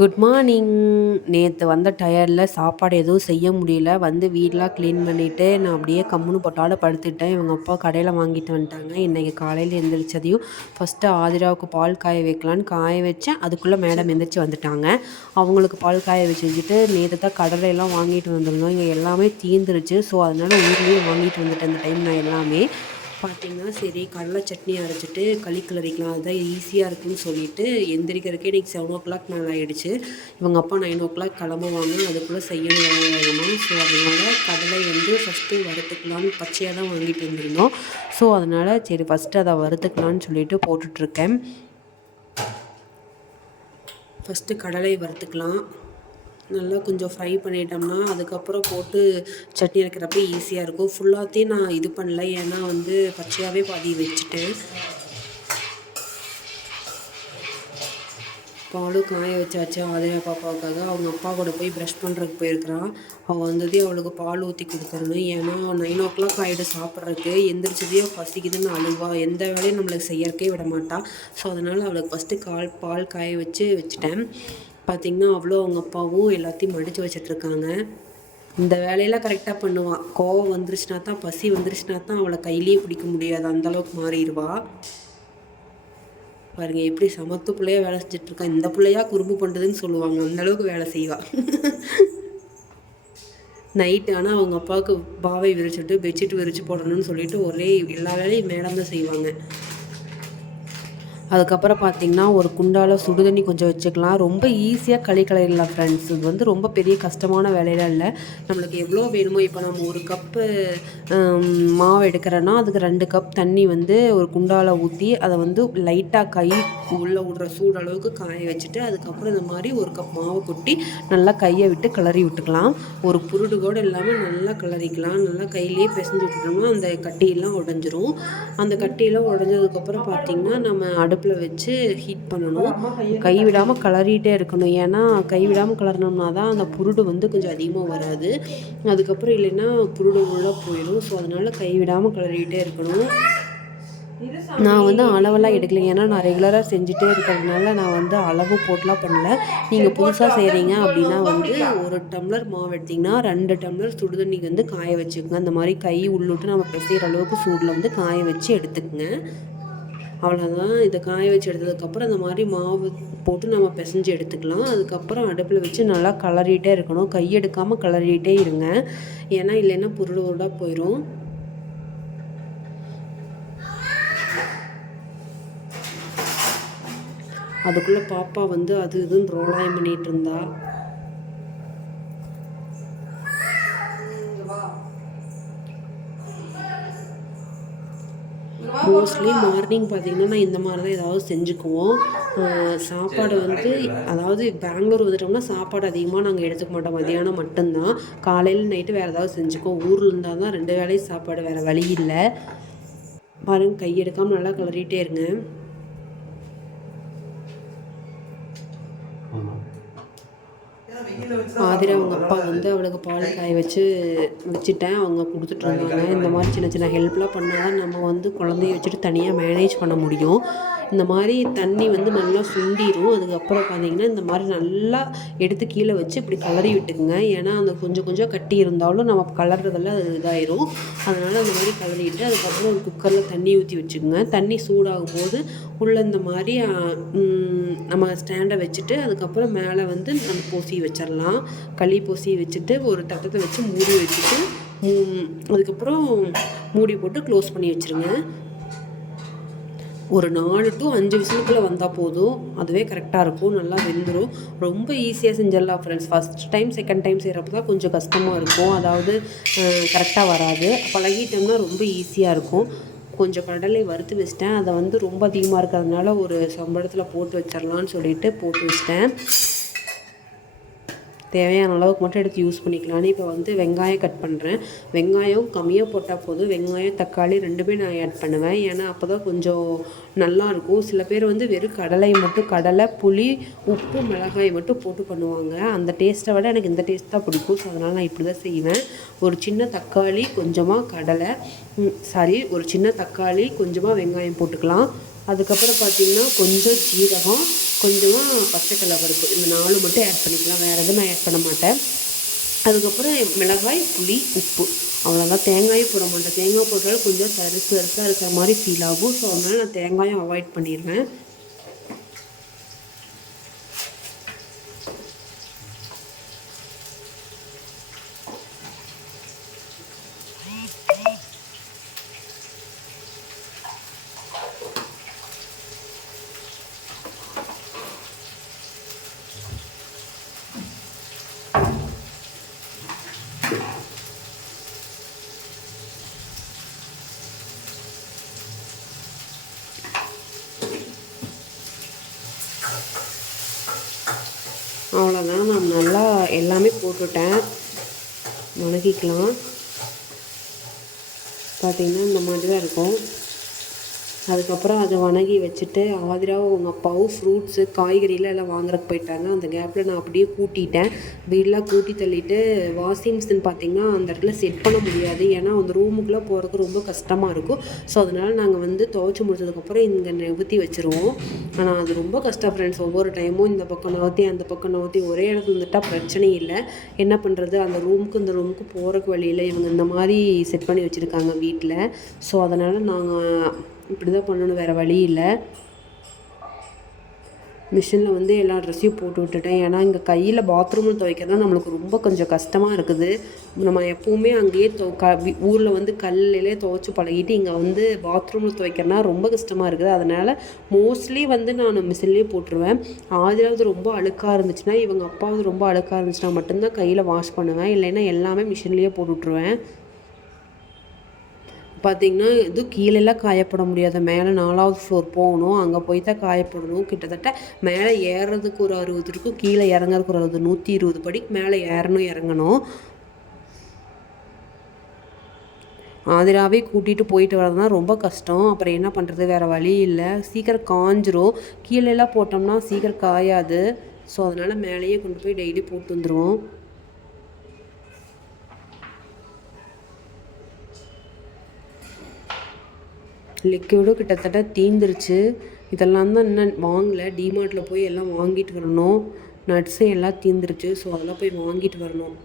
Good morning. நேற்று வந்த டயர்டில் சாப்பாடு எதுவும் செய்ய முடியல. வந்து வீடெலாம் க்ளீன் பண்ணிவிட்டு நான் அப்படியே கம்முன்னு பொட்டாட படுத்துட்டேன். இவங்க அப்பா கடையில் வாங்கிட்டு வந்துட்டாங்க. இன்றைக்கி காலையில் எழுந்திரிச்சதையும் ஃபஸ்ட்டு ஆதிராவுக்கு பால் காய வைக்கலான்னு காய வச்சேன். அதுக்குள்ளே மேடம் எந்திரிச்சு வந்துட்டாங்க. அவங்களுக்கு பால் காய வச்சு வச்சுட்டு நேற்று தான் கடலையெல்லாம் வாங்கிட்டு வந்திருந்தோம். இங்கே எல்லாமே தீர்ந்துருச்சு. ஸோ அதனால் ஊர்லேயே வாங்கிட்டு வந்துட்டேன் இந்த டைம் நான் எல்லாமே. பார்த்திங்கன்னா சரி கடலை சட்னி அரைச்சிட்டு களி கிளறிக்கலாம், அதுதான் ஈஸியாக இருக்குதுன்னு சொல்லிவிட்டு எந்திரிக்கிறதுக்கே இன்றைக்கி 7 o'clock மேலே ஆகிடுச்சு. இவங்க அப்பா 9 o'clock கிளம்புவாங்க, அதுக்குள்ளே செய்யணும் வேகமாக. ஸோ அதனால் கடலை வந்து ஃபஸ்ட்டு வறுத்துக்கலான்னு பச்சையாக தான் வாங்கிட்டு வந்திருந்தோம். ஸோ அதனால் சரி ஃபஸ்ட்டு அதை வறுத்துக்கலான்னு சொல்லிட்டு போட்டுட்ருக்கேன். ஃபஸ்ட்டு கடலை வறுத்துக்கலாம். நல்லா கொஞ்சம் ஃப்ரை பண்ணிட்டோம்னா அதுக்கப்புறம் போட்டு சட்னி அரைக்கிறப்ப ஈஸியாக இருக்கும். ஃபுல்லாத்தையும் நான் இது பண்ணல, ஏன்னா வந்து பச்சையாகவே பாதி வச்சுட்டேன். பாலும் காய வச்சாச்சு ஆதிரா பாப்பாவுக்காக. அவங்க அப்பா கூட போய் ப்ரஷ் பண்ணுறதுக்கு போயிருக்கிறான். அவள் வந்ததே அவளுக்கு பால் ஊற்றி கொடுத்துடணும். ஏன்னா 9 o'clock ஆகிடும் சாப்பிட்றதுக்கு. எந்திரிச்சதே பசிக்குதுன்னு அழுவா. எந்த வேலையும் நம்மளுக்கு செய்யறக்கே விட மாட்டாள். ஸோ அதனால் அவளுக்கு ஃபஸ்ட்டு பால் காய வச்சுட்டேன். பார்த்திங்கன்னா அவ்வளோ அவங்க அப்பாவும் எல்லாத்தையும் மடித்து வச்சிட்ருக்காங்க. இந்த வேலையெல்லாம் கரெக்டாக பண்ணுவாள். கோவம் வந்துருச்சுனா தான், பசி வந்துருச்சுனா தான் அவளை கையிலேயே பிடிக்க முடியாது, அந்தளவுக்கு மாறிடுவா. பாருங்கள் எப்படி சமத்து பிள்ளையாக வேலை செஞ்சிட்ருக்கா. இந்த பிள்ளையா குறும்பு பண்ணுறதுன்னு சொல்லுவாங்க, அந்தளவுக்கு வேலை செய்வாள். நைட்டு ஆனால் அவங்க அப்பாவுக்கு பாவை விரிச்சிட்டு பெட்ஷீட் விரித்து போடணும்னு சொல்லிட்டு ஒரே எல்லா வேலையும் மேடம் தான் செய்வாங்க. அதுக்கப்புறம் பார்த்திங்கன்னா ஒரு குண்டால் சுடுதண்ணி கொஞ்சம் வச்சுக்கலாம். ரொம்ப ஈஸியாக களி கிளறிடலாம் ஃப்ரெண்ட்ஸ். இது வந்து ரொம்ப பெரிய கஷ்டமான வேலையெல்லாம் இல்லை. நம்மளுக்கு எவ்வளோ வேணுமோ, இப்போ நம்ம 1 கப்பு மாவு எடுக்கிறோன்னா அதுக்கு 2 கப் தண்ணி வந்து ஒரு குண்டால் ஊற்றி அதை வந்து லைட்டாக கை உள்ளே விடுற சூடு அளவுக்கு காய வச்சுட்டு அதுக்கப்புறம் இந்த மாதிரி 1 கப் மாவை கொட்டி நல்லா கையை விட்டு கிளறி விட்டுக்கலாம். ஒரு புருடு கூட இல்லாமல் நல்லா கிளறிக்கலாம். நல்லா கையிலேயே பிசைஞ்சு விட்டுட்டோம்னா அந்த கட்டியெல்லாம் உடஞ்சிரும். அந்த கட்டியெல்லாம் உடஞ்சதுக்கப்புறம் பார்த்திங்கன்னா நம்ம அடுப்பில் வச்சு ஹீட் பண்ணணும். கைவிடாமல் கிளறிட்டே இருக்கணும். ஏன்னா கைவிடாமல் கிளறினோம்னா தான் அந்த புருடு வந்து கொஞ்சம் அதிகமாக வராது. அதுக்கப்புறம் இல்லைன்னா புருடு உள்ளே போயிடும். ஸோ அதனால் கைவிடாமல் கிளறிட்டே இருக்கணும். நான் வந்து அளவெல்லாம் எடுக்கலை, ஏன்னா நான் ரெகுலராக செஞ்சுட்டே இருக்கிறதுனால நான் வந்து அளவு போட்டுலாம் பண்ணல. நீங்கள் புதுசாக செய்கிறீங்க அப்படின்னா வந்து 1 டம்ளர் மாவு எடுத்திங்கன்னா 2 டம்ளர் சுடுதண்ணிக்கு வந்து காய வச்சுக்கோங்க. அந்த மாதிரி கை உள்ளிட்டு நம்ம பிசைகிற அளவுக்கு சூடில் வந்து காய வச்சு எடுத்துக்கோங்க. அவ்வளோதான். இதை காய வச்சு எடுத்ததுக்கப்புறம் இந்த மாதிரி மாவு போட்டு நம்ம பிசைஞ்சு எடுத்துக்கலாம். அதுக்கப்புறம் அடுப்பில் வச்சு நல்லா கிளறிட்டே இருக்கணும். கையெடுக்காமல் கிளறிட்டே இருங்க, ஏன்னா இல்லைன்னா புருடு உருடாக போயிடும். அதுக்குள்ளே பாப்பா வந்து அது இதுன்னு ரோலாயம் பண்ணிகிட்டு இருந்தா. மோஸ்ட்லி மார்னிங் பார்த்திங்கன்னா நான் இந்த மாதிரி தான் ஏதாவது செஞ்சுக்குவோம். சாப்பாடு வந்து அதாவது பெங்களூர் வந்துட்டோம்னா சாப்பாடு அதிகமாக நாங்கள் எடுத்துக்க மாட்டோம். மதியானம் மட்டும்தான். காலையில் நைட்டு வேறு ஏதாவது செஞ்சுக்குவோம். ஊரில் இருந்தால் தான் 2 வேளையும் சாப்பாடு, வேறு வழி இல்லை. பாருங்கள் கையெடுக்காமல் நல்லா கிளறிட்டே இருங்க. ஆதிரா அவங்க அப்பா வந்து அவளுக்கு பால் காய வச்சுட்டேன். அவங்க கொடுத்துட்ருந்தாங்க. இந்த மாதிரி சின்ன சின்ன ஹெல்ப்லாம் பண்ணால் தான் நம்ம வந்து குழந்தைய வச்சுட்டு தனியாக மேனேஜ் பண்ண முடியும். இந்த மாதிரி தண்ணி வந்து நல்லா சுண்டிடும். அதுக்கப்புறம் பார்த்திங்கன்னா இந்த மாதிரி நல்லா எடுத்து கீழே வச்சு இப்படி கிளறி விட்டுக்குங்க. ஏன்னா அந்த கொஞ்சம் கொஞ்சம் கட்டி இருந்தாலும் நம்ம கலர்றதெல்லாம் அது இதாயிரும். அதனால் அந்த மாதிரி கிளறிட்டு அதுக்கப்புறம் ஒரு குக்கரில் தண்ணி ஊற்றி வச்சுக்கோங்க. தண்ணி சூடாகும் போது உள்ளே இந்த மாதிரி நம்ம ஸ்டாண்டை வச்சுட்டு அதுக்கப்புறம் மேலே வந்து நம்ம பூசி வச்சிடலாம். களி பூசி வச்சுட்டு ஒரு தட்டத்தை வச்சு மூடி வச்சுட்டு அதுக்கப்புறம் மூடி போட்டு க்ளோஸ் பண்ணி வச்சுருங்க. ஒரு 4 to 5 விசிலுக்குள்ளே வந்தால் போதும். அதுவே கரெக்டாக இருக்கும், நல்லா வெந்துடும். ரொம்ப ஈஸியாக செஞ்சிடலாம் friends. First time second time செய்கிறப்ப தான் கொஞ்சம் கஷ்டமாக இருக்கும். அதாவது கரெக்டாக வராது. பழகிட்டோம்னா ரொம்ப ஈஸியாக இருக்கும். கொஞ்சம் கடலை வறுத்து வச்சிட்டேன். அதை வந்து ரொம்ப அதிகமாக இருக்கிறதுனால ஒரு சம்பளத்தில் போட்டு வச்சிடலான்னு சொல்லிட்டு போட்டு வச்சிட்டேன். தேவையான அளவுக்கு மட்டும் எடுத்து யூஸ் பண்ணிக்கலான்னு. இப்போ வந்து வெங்காயம் கட் பண்ணுறேன். வெங்காயம் கம்மியாக போட்டால் போதும். வெங்காயம் தக்காளி 2மே நான் ஆட் பண்ணுவேன், ஏன்னா அப்போ தான் கொஞ்சம் நல்லாயிருக்கும். சில பேர் வந்து வெறும் கடலை மட்டும், கடலை, புளி, உப்பு, மிளகாய் மட்டும் போட்டு பண்ணுவாங்க. அந்த டேஸ்ட்டை விட எனக்கு இந்த டேஸ்ட் தான் பிடிக்கும். ஸோ அதனால் நான் இப்படி தான் செய்வேன். ஒரு சின்ன தக்காளி, கொஞ்சமாக கடலை, ஒரு சின்ன தக்காளி, கொஞ்சமாக வெங்காயம் போட்டுக்கலாம். அதுக்கப்புறம் பார்த்திங்கன்னா கொஞ்சம் ஜீரகம், கொஞ்சமாக பச்சை கடலைப்பருப்பு, இந்த 4 மட்டும் ஆட் பண்ணிக்கலாம், வேறு எதுவும் நான் ஆட் பண்ண மாட்டேன். அதுக்கப்புறம் மிளகாய், புளி, உப்பு, அவ்வளோதான். தேங்காயும் போட மாட்டேன். தேங்காய் போட்டாலும் கொஞ்சம் தரிசாக இருக்கிற மாதிரி ஃபீல் ஆகும். ஸோ அதனால் நான் தேங்காயும் அவாய்ட் பண்ணிடுவேன். அவ்வளோதான், நான் நல்லா எல்லாமே போட்டுவிட்டேன். வதக்கிக்கலாம். பார்த்திங்கன்னா இந்த மாதிரி தான் இருக்கும். அதுக்கப்புறம் அதை வணங்கி வச்சுட்டு ஆதிராவும் உங்கள் அப்பாவும் ஃப்ரூட்ஸு காய்கறிலாம் எல்லாம் வாங்குறதுக்கு போயிட்டாங்க. அந்த கேப்பில் நான் அப்படியே கூட்டிட்டேன். வீடெலாம் கூட்டி தள்ளிட்டு வாஷிங் மிஷின் பார்த்திங்கன்னா அந்த இடத்துல செட் பண்ண முடியாது. ஏன்னா அந்த ரூமுக்குள்ளே போகிறதுக்கு ரொம்ப கஷ்டமாக இருக்கும். ஸோ அதனால் நாங்கள் வந்து துவைச்சி முடிச்சதுக்கப்புறம் இங்கே நிறுத்தி வச்சுருவோம். ஆனால் அது ரொம்ப கஷ்டம் ஃப்ரெண்ட்ஸ். ஒவ்வொரு டைமும் இந்த பக்கம் நகர்த்தி அந்த பக்கம் நகர்த்தி ஒரே இடத்துல இருந்துட்டால் பிரச்சனை இல்லை. என்ன பண்ணுறது, அந்த ரூமுக்கு இந்த ரூமுக்கு போகிறக்கு வழியில் இவங்க இந்த மாதிரி செட் பண்ணி வச்சுருக்காங்க வீட்டில். ஸோ அதனால் நாங்கள் இப்படி தான் பண்ணணும், வேறு வழி இல்லை. மிஷினில் வந்து எல்லா ட்ரெஸ்ஸையும் போட்டு விட்டுட்டேன். ஏன்னா இங்கே கையில் பாத்ரூமில் துவைக்கிறது தான் நம்மளுக்கு ரொம்ப கொஞ்சம் கஷ்டமாக இருக்குது. நம்ம எப்போவுமே அங்கேயே ஊரில் வந்து கல்லிலே துவைச்சி பழகிட்டு இங்கே வந்து பாத்ரூமில் துவைக்கிறனா ரொம்ப கஷ்டமாக இருக்குது. அதனால் மோஸ்ட்லி வந்து நான் மிஷின்லேயே போட்டுருவேன். ஆதியாவது ரொம்ப அழுக்காக இருந்துச்சுன்னா, இவங்க அப்பாவது ரொம்ப அழுக்காக இருந்துச்சுன்னா மட்டும்தான் கையில் வாஷ் பண்ணுவேன். இல்லைன்னா எல்லாமே மிஷின்லேயே போட்டு விட்ருவேன். பார்த்திங்கன்னா இது கீழெல்லாம் காயப்பட முடியாது. மேலே 4வது ஃப்ளோர் போகணும், அங்கே போய் தான் காயப்படணும். கிட்டத்தட்ட மேலே ஏறுறதுக்கு ஒரு 60 இருக்கும், கீழே இறங்குறதுக்கு ஒரு 120 படிக்கு மேலே ஏறணும் இறங்கணும். ஆதிராவே கூட்டிகிட்டு போயிட்டு வரதுனா ரொம்ப கஷ்டம். அப்புறம் என்ன பண்ணுறது, வேறு வழி இல்லை. சீக்கிரம் காஞ்சிரும். கீழெல்லாம் போட்டோம்னா சீக்கிரம் காயாது. ஸோ அதனால் மேலேயே கொண்டு போய் டெய்லி போட்டு வந்துடுவோம். லிக்விடும் கிட்டத்தட்ட தீந்துருச்சு. இதெல்லாம் தான் இன்னும் வாங்கலை. டிமார்ட்டில் போய் எல்லாம் வாங்கிட்டு வரணும். நட்ஸும் எல்லாம் தீந்துருச்சு. ஸோ அதெல்லாம் போய் வாங்கிட்டு வரணும்.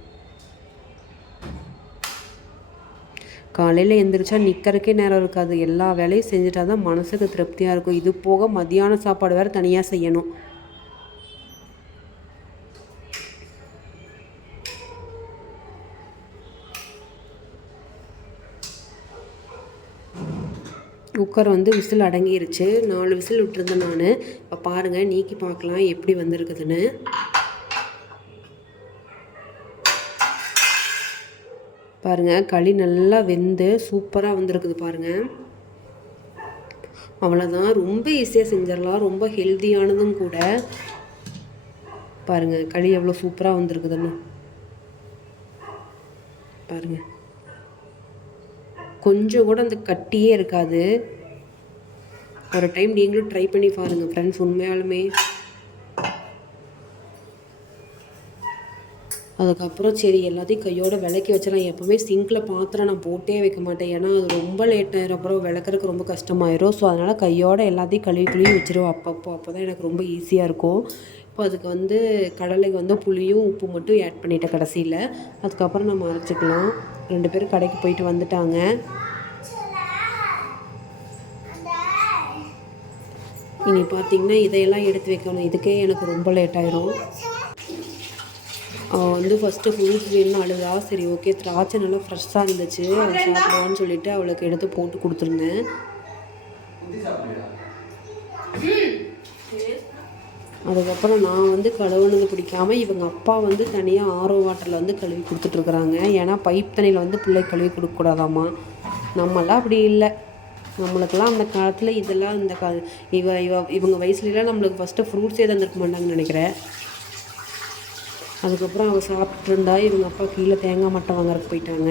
காலையில் எழுந்திரிச்சா நிற்கிறக்கே நேரம் இருக்காது. எல்லா வேலையும் செஞ்சுட்டா தான் மனசுக்கு திருப்தியாக இருக்கும். இது போக மதியான சாப்பாடு வேறு தனியாக செய்யணும். குக்கர் வந்து விசில் அடங்கிருச்சு. 4 விசில் விட்டுருந்தேன் நான். இப்போ பாருங்கள், நீக்கி பார்க்கலாம் எப்படி வந்திருக்குதுன்னு. பாருங்கள், களி நல்லா வெந்து சூப்பராக வந்திருக்குது பாருங்கள். அவ்வளோதான், ரொம்ப ஈஸியாக செஞ்சிடலாம், ரொம்ப ஹெல்த்தியானதும் கூட. பாருங்கள் களி எவ்வளோ சூப்பராக வந்திருக்குதுன்னு பாருங்கள். கொஞ்சம் கூட அந்த கட்டியே இருக்காது. ஒரு டைம் நீங்களும் ட்ரை பண்ணி பாருங்கள் ஃப்ரெண்ட்ஸ். உண்மையாலுமே அதுக்கப்புறம் சரி எல்லாத்தையும் கையோடு விளக்கி வச்சிடலாம். எப்போவுமே சிங்கில் பாத்திரம் நான் போட்டே வைக்க மாட்டேன். ஏன்னா அது ரொம்ப லேட் ஆகிடும், அப்புறம் விளக்குறதுக்கு ரொம்ப கஷ்டமாயிரும். ஸோ அதனால் கையோடு எல்லாத்தையும் கழுவி வச்சுருவோம் அப்பப்போ. அப்போ தான் எனக்கு ரொம்ப ஈஸியாக இருக்கும். இப்போ அதுக்கு வந்து கடலைக்கு வந்து புளியும் உப்பு மட்டும் ஆட் பண்ணிட்டேன் கடைசியில். அதுக்கப்புறம் நம்ம அரைச்சிக்கலாம். 2 பேரும் கடைக்கு போயிட்டு வந்துட்டாங்க. இனி பார்த்திங்கன்னா இதையெல்லாம் எடுத்து வைக்கணும். இதுக்கே எனக்கு ரொம்ப லேட் ஆகிரும். அவள் வந்து ஃபஸ்ட்டு ஃப்ரூட்ஸ் வேணும்னு அழுதா. சரி ஓகே, திராட்சை நல்லா ஃப்ரெஷ்ஷாக இருந்துச்சு, அவள் சாப்பிடுவான்னு சொல்லிவிட்டு அவளுக்கு எடுத்து போட்டு கொடுத்துருந்தேன். அதுக்கப்புறம் நான் வந்து கழுவுனது பிடிக்காமல் இவங்க அப்பா வந்து தனியாக ஆரோ வாட்டரில் வந்து கழுவி கொடுத்துட்ருக்குறாங்க. ஏன்னா பைப் தண்ணியில் வந்து பிள்ளை கழுவி கொடுக்கக்கூடாதாம்மா. நம்மளாம் அப்படி இல்லை. நம்மளுக்கெல்லாம் அந்த காலத்தில் இதெல்லாம் இந்த இவங்க வயசுலலாம் நம்மளுக்கு ஃபஸ்ட்டு ஃப்ரூட்ஸே தந்துருக்க மாட்டாங்கன்னு நினைக்கிறேன். அதுக்கப்புறம் அவள் சாப்பிட்ருந்தா. இவங்க அப்பா கீழே தேங்காய் மட்டை வாங்குறதுக்கு போயிட்டாங்க.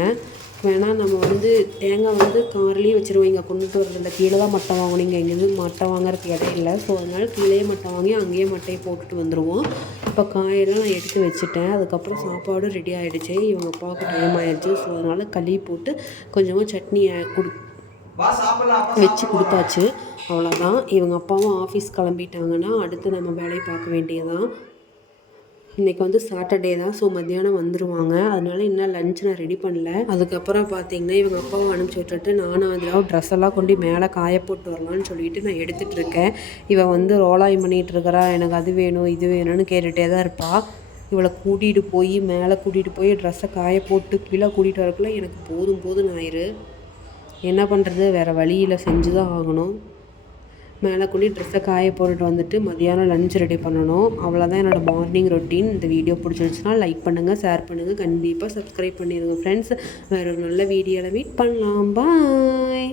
வேணால் நம்ம வந்து தேங்காய் வந்து கார்லேயே வச்சுருவோம். இங்கே கொண்டுட்டு வரதில்லை, கீழே தான் மட்டை வாங்கணும். இங்கே எங்கேயும் மட்டை வாங்குறதுக்கு இடம் இல்லை. ஸோ அதனால் கீழே மட்டை வாங்கி அங்கேயே மட்டையை போட்டுட்டு வந்துடுவோம். இப்போ காயெல்லாம் நான் எடுத்து வச்சுட்டேன். அதுக்கப்புறம் சாப்பாடும் ரெடி ஆகிடுச்சு. இவங்க அப்பாவுக்கு டைம் ஆகிடுச்சு. ஸோ அதனால் களி போட்டு கொஞ்சமாக சட்னி வச்சு கொடுத்தாச்சு. அவ்வளோதான். இவங்க அப்பாவும் ஆஃபீஸ் கிளம்பிட்டாங்கன்னா அடுத்து நம்ம வேலையை பார்க்க வேண்டியதான். இன்றைக்கி வந்து சாட்டர்டே தான், ஸோ மத்தியானம் வந்துடுவாங்க. அதனால இன்னும் லஞ்ச் நான் ரெடி பண்ணல. அதுக்கப்புறம் பார்த்தீங்கன்னா இவங்க அப்பாவை அனுப்பிச்சி விட்டுட்டு நானும் அதில் ட்ரெஸ் எல்லாம் கொண்டு மேலே காய போட்டு வரலான்னு சொல்லிட்டு நான் எடுத்துகிட்ருக்கேன். இவள் வந்து ரோலாய் பண்ணிகிட்டு இருக்கிறா, எனக்கு அது வேணும் இது வேணும்னு கேட்டுகிட்டே தான் இருப்பாள். இவளை கூட்டிகிட்டு போய் மேலே கூட்டிகிட்டு போய் ட்ரெஸ்ஸை காய போட்டு கீழே கூட்டிகிட்டு வரக்குள்ள எனக்கு போதும் ஆயிரு. என்ன பண்ணுறது, வேறு வழியில் செஞ்சு தான் ஆகணும். மேலே கூடி ட்ரெஸ்ஸை காய போட்டுட்டு வந்துட்டு மதியானம் லஞ்ச் ரெடி பண்ணணும். அவ்வளோதான் என்னோடய மார்னிங் ரொட்டீன். இந்த வீடியோ பிடிச்சிருந்துச்சுன்னா லைக் பண்ணுங்கள், ஷேர் பண்ணுங்கள், கண்டிப்பாக சப்ஸ்கிரைப் பண்ணிடுங்க ஃப்ரெண்ட்ஸ். வேறு ஒரு நல்ல வீடியோவில் மீட் பண்ணலாம். பாய்.